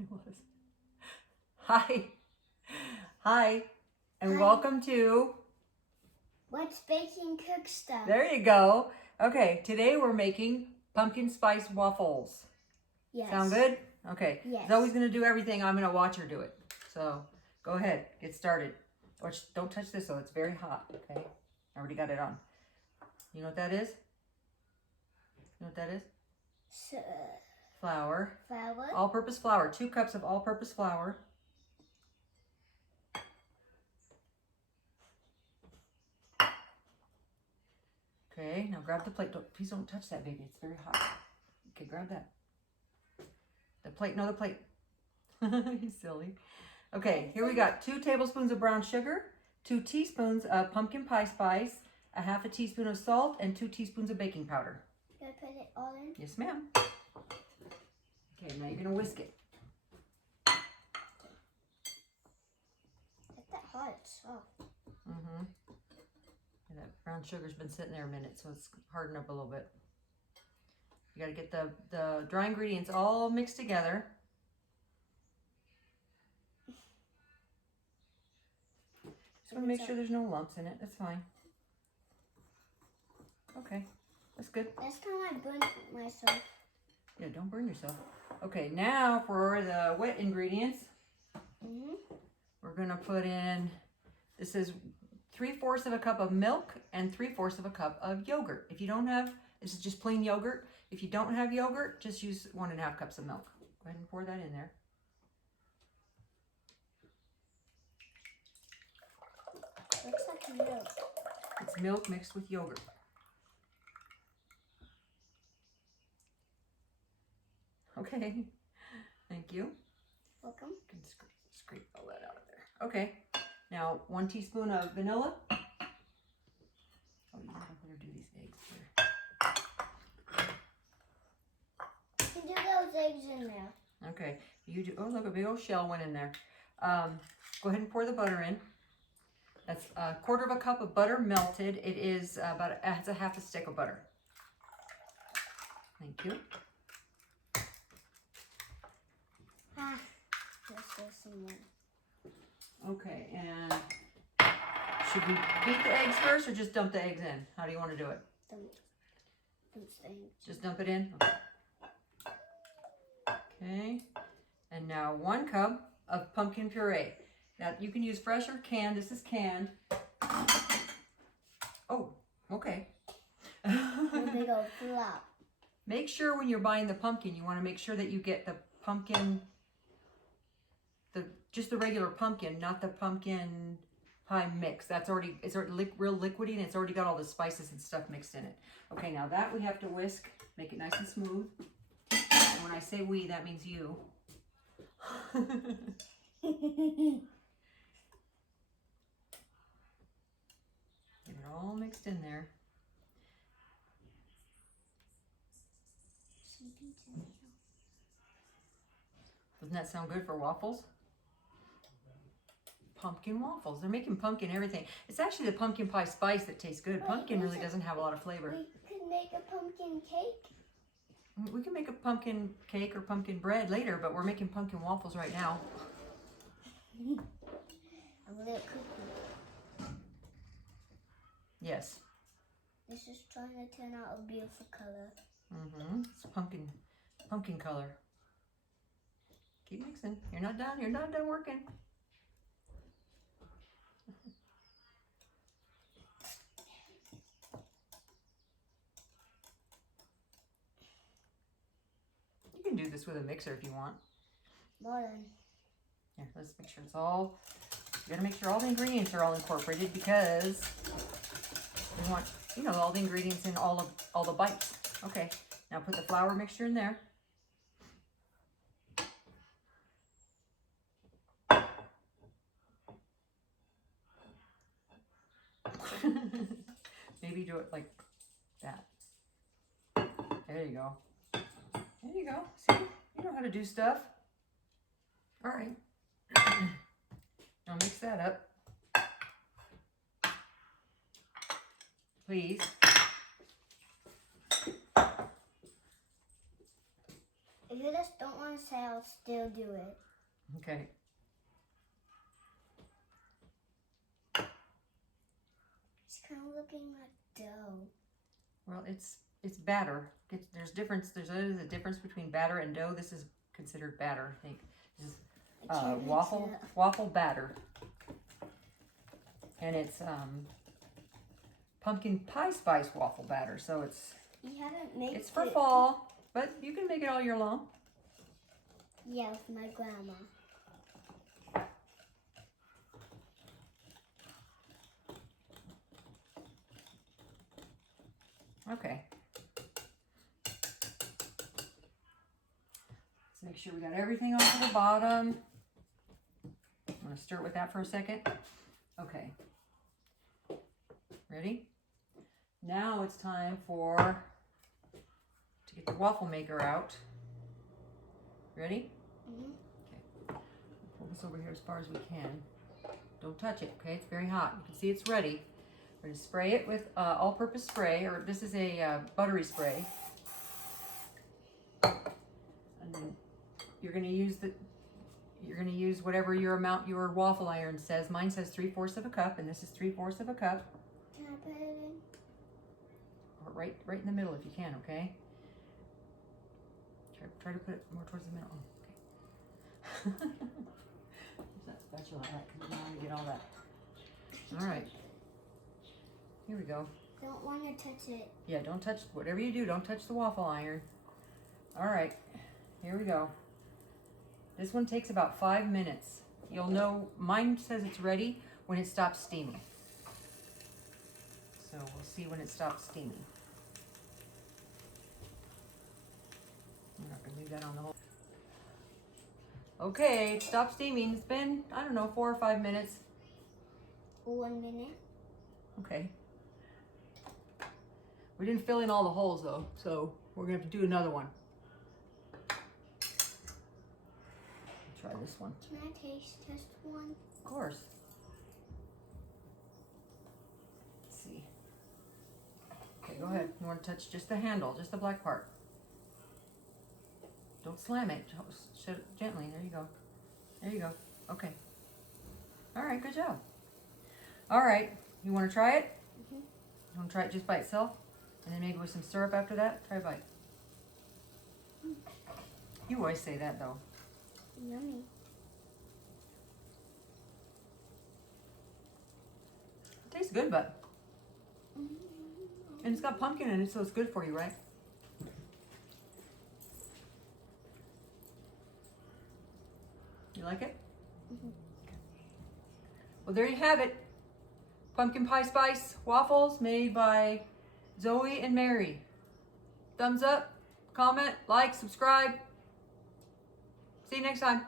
It was. Hi. Hi. And Hi. welcome to... What's baking cook stuff? There you go. Okay, today we're making pumpkin spice waffles. Yes. Sound good? Okay. Yes. Zoe's going to do everything. I'm going to watch her do it. So, go ahead. Get started. Don't touch this though. It's very hot. Okay? I already got it on. You know what that is? You know what that is? Flour. Flour. All-purpose flour. 2 cups of all-purpose flour. Okay, now grab the plate. Please don't touch that, baby. It's very hot. Okay, grab that. The plate. No, the plate. You silly. Okay, here we got 2 tablespoons of brown sugar, 2 teaspoons of pumpkin pie spice, a half a teaspoon of salt, and 2 teaspoons of baking powder. Can I put it all in? Yes, ma'am. Okay, now you're going to whisk it. It's that hot. It's soft. Mm-hmm. And that brown sugar's been sitting there a minute, so it's hardened up a little bit. You got to get the dry ingredients all mixed together. Just want to make sure there's no lumps in it. That's fine. Okay, that's good. Last time I burned myself. Yeah, don't burn yourself. Okay, now for the wet ingredients. We're going to put in, this is 3/4 of a cup of milk and 3/4 of a cup of yogurt. If you don't have, this is just plain yogurt. If you don't have yogurt, just use 1.5 cups of milk. Go ahead and pour that in there. Looks like milk. It's milk mixed with yogurt. Okay, thank you. Welcome. You can scrape all that out of there. Okay, now 1 teaspoon of vanilla. Oh, you better do these eggs here. You can do those eggs in there. Okay, you do. Oh, look, a big old shell went in there. Go ahead and pour the butter in. That's 1/4 cup of butter melted. It is it's a half a stick of butter. Thank you. Let's go some more. Okay, and should we beat the eggs first or just dump the eggs in? How do you want to do it? Dump the eggs. Just dump it in? Okay. Okay, and now 1 cup of pumpkin puree. Now you can use fresh or canned. This is canned. Oh, okay. A big old flop. Make sure when you're buying the pumpkin, you want to make sure that you get the pumpkin, just the regular pumpkin, not the pumpkin pie mix. It's already real liquidy, and it's already got all the spices and stuff mixed in it. Okay, now that we have to whisk, make it nice and smooth. And when I say we, that means you. Get it all mixed in there. Doesn't that sound good for waffles? Pumpkin waffles. They're making pumpkin everything. It's actually the pumpkin pie spice that tastes good. Pumpkin really doesn't have a lot of flavor. We could make a pumpkin cake. We can make a pumpkin cake or pumpkin bread later, but we're making pumpkin waffles right now. A little cookie. Yes. This is trying to turn out a beautiful color. It's pumpkin color. Keep mixing. You're not done. You're not done working. You can do this with a mixer if you want. More than. Here, let's make sure it's all, you gotta make sure all the ingredients are all incorporated because we want, all the ingredients in all the bites. Okay, now put the flour mixture in there. Maybe do it like that. There you go. There you go. See, you know how to do stuff. All right. Now mix that up. Please. If you just don't want to say, I'll still do it. Okay. It's kind of looking like dough. Well, it's batter. There's a difference between batter and dough. This is considered batter, I think. This is waffle batter. And it's pumpkin pie spice waffle batter. So it's for fall, but you can make it all year long. Yeah, with my grandma. Okay. Let's make sure we got everything off of the bottom. I'm going to stir it with that for a second. Okay. Ready? Now it's time to get the waffle maker out. Ready? Mm-hmm. Okay. Pull this over here as far as we can. Don't touch it, okay? It's very hot. You can see it's ready. We're going to spray it with all-purpose spray, or this is a buttery spray. And then you're going to use whatever your waffle iron says. Mine says 3/4 of a cup, and this is 3/4 of a cup. Can I put it in? Or right in the middle if you can, okay? Try to put it more towards the middle. Oh, okay. Use that spatula like that because you want to get all that. All right. Here we go. Don't want to touch it. Yeah, don't touch, whatever you do, don't touch the waffle iron. All right, here we go. This one takes about 5 minutes. You'll know, mine says it's ready when it stops steaming. So we'll see when it stops steaming. I'm not gonna leave that on the whole. Okay, it stopped steaming. It's been, I don't know, 4 or 5 minutes. 1 minute. Okay. We didn't fill in all the holes though, so we're gonna have to do another one. Try this one. Can I taste test one? Of course. Let's see. Okay, go ahead. You want to touch just the handle, just the black part. Don't slam it. Just gently. There you go. There you go. Okay. All right, good job. All right, you want to try it? Mm-hmm. You want to try it just by itself? And then maybe with some syrup after that? Try a bite. You always say that though. Yummy. It tastes good, but. And it's got pumpkin in it, so it's good for you, right? You like it? Mm-hmm. Well, there you have it. Pumpkin Pie Spice Waffles made by Zoe and Mary. Thumbs up, comment, like, subscribe. See you next time.